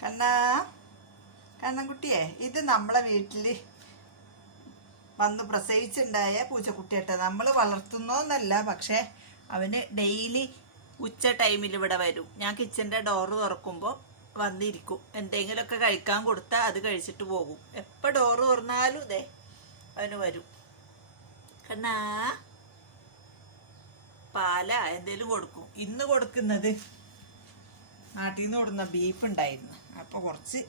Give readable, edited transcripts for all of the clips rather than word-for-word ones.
കണ്ണാ കണ്ണൻകുട്ടിയെ, ഇത് നമ്മളെ വീട്ടിൽ വന്ന് പ്രസവിച്ചുണ്ടായ പൂച്ചക്കുട്ടിയട്ടെ. നമ്മൾ വളർത്തുന്നോന്നല്ല, പക്ഷേ അവന് ഡെയിലി ഉച്ച ടൈമിൽ ഇവിടെ വരും. ഞാൻ കിച്ചൻ്റെ ഡോറ് തുറക്കുമ്പോൾ വന്നിരിക്കും. എന്തെങ്കിലുമൊക്കെ കഴിക്കാൻ കൊടുത്താൽ അത് കഴിച്ചിട്ട് പോകും. എപ്പോൾ ഡോറ് തുറന്നാലും ഇതേ അവന് വരും. കണ്ണാ പാല എന്തേലും കൊടുക്കും. ഇന്ന് കൊടുക്കുന്നത് നാട്ടിൽ നിന്ന് കൊടുക്കുന്ന ബീഫ് ഉണ്ടായിരുന്നു. അപ്പോൾ കുറച്ച്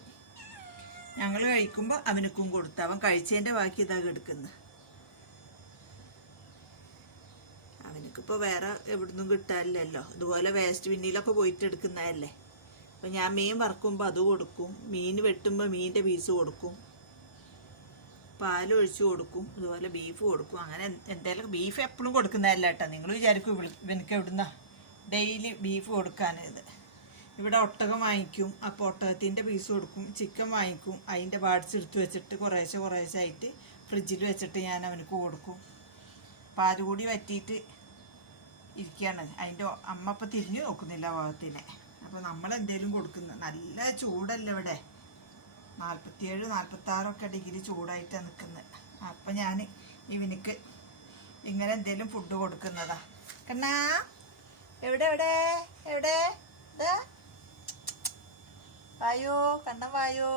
ഞങ്ങൾ കഴിക്കുമ്പോൾ അവനക്കും കൊടുത്തു. അവൻ കഴിച്ചതിൻ്റെ ബാക്കി ഇതാ എടുക്കുന്നത്. അവനക്കിപ്പോൾ വേറെ എവിടുന്നും കിട്ടാനില്ലല്ലോ. ഇതുപോലെ വേസ്റ്റ് ബിന്നിലൊക്കെ പോയിട്ട് എടുക്കുന്നതല്ലേ. അപ്പോൾ ഞാൻ മീൻ വറക്കുമ്പോൾ അത് കൊടുക്കും, മീൻ വെട്ടുമ്പോൾ മീനിൻ്റെ പീസ് കൊടുക്കും, പാലൊഴിച്ച് കൊടുക്കും, ഇതുപോലെ ബീഫ് കൊടുക്കും. അങ്ങനെ എന്തെങ്കിലും ബീഫ് എപ്പോഴും കൊടുക്കുന്നതല്ല കേട്ടോ. നിങ്ങൾ വിചാരിക്കും എനിക്ക് എവിടുന്ന ഡെയിലി ബീഫ് കൊടുക്കാനിത്. ഇവിടെ ഒട്ടകം വാങ്ങിക്കും, അപ്പോൾ ഒട്ടകത്തിൻ്റെ പീസ് കൊടുക്കും. ചിക്കൻ വാങ്ങിക്കും, അതിൻ്റെ പാർട്സ് എടുത്ത് വെച്ചിട്ട് കുറേശ്ശെ ആയിട്ട് ഫ്രിഡ്ജിൽ വെച്ചിട്ട് ഞാൻ അവനക്ക് കൊടുക്കും. പാല് കൂടി വറ്റിയിട്ട് ഇരിക്കുകയാണ്. അതിൻ്റെ അമ്മ അപ്പം തിരിഞ്ഞു നോക്കുന്നില്ല ഭാഗത്തിനെ. അപ്പോൾ നമ്മളെന്തേലും കൊടുക്കുന്നത്. നല്ല ചൂടല്ല ഇവിടെ, 47-46 ഡിഗ്രി ചൂടായിട്ടാണ് നിൽക്കുന്നത്. അപ്പം ഞാൻ ഇവനിക്ക് ഇങ്ങനെ എന്തെങ്കിലും ഫുഡ് കൊടുക്കുന്നതാ. കണ്ണാ എവിടെ എവിടെ എവിടെ ഇതാ വായോ, കണ്ണൻ വായോ.